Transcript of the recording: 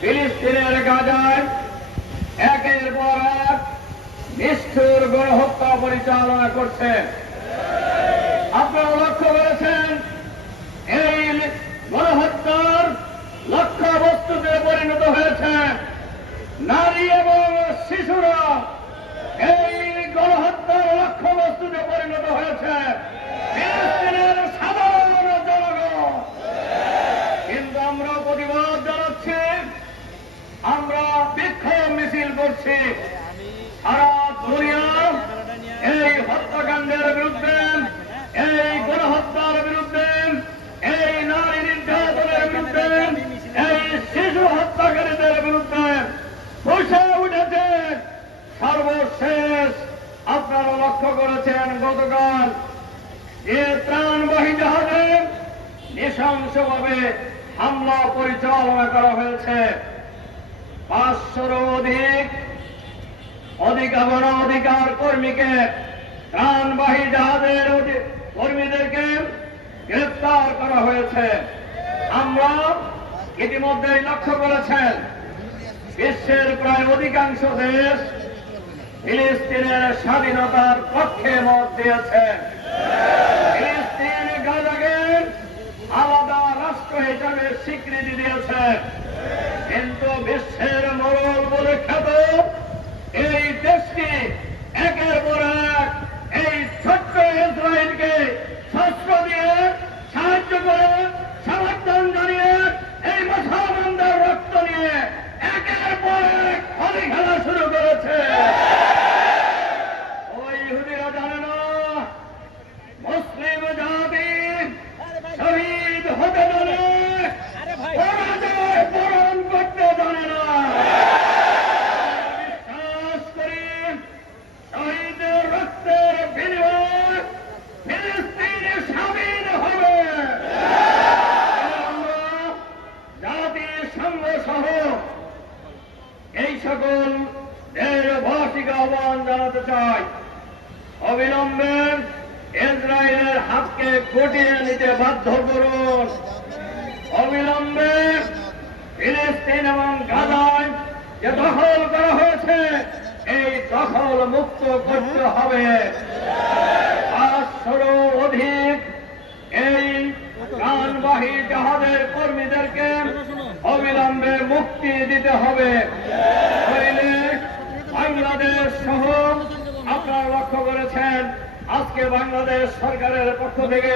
ফিলিস্তিনের গাজায় একের পর এক নিষ্ঠুর গণহত্যা পরিচালনা করছে। আপনারা লক্ষ্য করেছেন, এই গণহত্যার লক্ষ্য বস্তুতে পরিণত হয়েছে নারী এবং শিশুরা এই গণহত্যার লক্ষ্য বস্তুতে পরিণত হয়েছে ফিলিস্তিনের সাধারণ জনগণ কিন্তু আমরা প্রতিবাদ জানাচ্ছি আমরা বিক্ষোভ মিছিল করছি। সারা দুনিয়া এই হত্যাকাণ্ডের বিরুদ্ধে, এই গণহত্যার বিরুদ্ধে, এই নারী নির্যাতনের বিরুদ্ধে, এই শিশু হত্যাকারীদের বিরুদ্ধে বসে উঠেছে সর্বশেষ। আপনারা লক্ষ্য করেছেন গতকাল যে ত্রাণবাহী জাহাজে নৃশংসভাবে হামলা পরিচালনা করা হয়েছে। পাঁচশোর অধিক অধিকার অধিকার কর্মীকে ত্রাণবাহী জাহাজের কর্মীদেরকে গ্রেফতার করা হয়েছে। আমরা ইতিমধ্যেই লক্ষ্য করেছেন, বিশ্বের প্রায় অধিকাংশ দেশ ফিলিস্তিনের স্বাধীনতার পক্ষে মত দিয়েছে। ফিলিস্তিন গাজাকে আলাদা রাষ্ট্র হিসাবে স্বীকৃতি দিয়েছে। দেশবাসীকে আহ্বান জানাতে চাই। অবিলম্বে ইসরায়েলের হাতকে গুটিয়ে নিতে বাধ্য করুন। অবিলম্বে ফিলিস্তিন এবং গাজায় যে দখল করা হয়েছে, এই দখল মুক্ত করতে হবে। পাঁচশোরও অধিক এই প্রাণবাহী জাহাজের কর্মীদেরকে অবিলম্বে মুক্তি দিতে হবে নইলে বাংলাদেশ সহ আপনারা লক্ষ্য করেছেন আজকে বাংলাদেশ সরকারের পক্ষ থেকে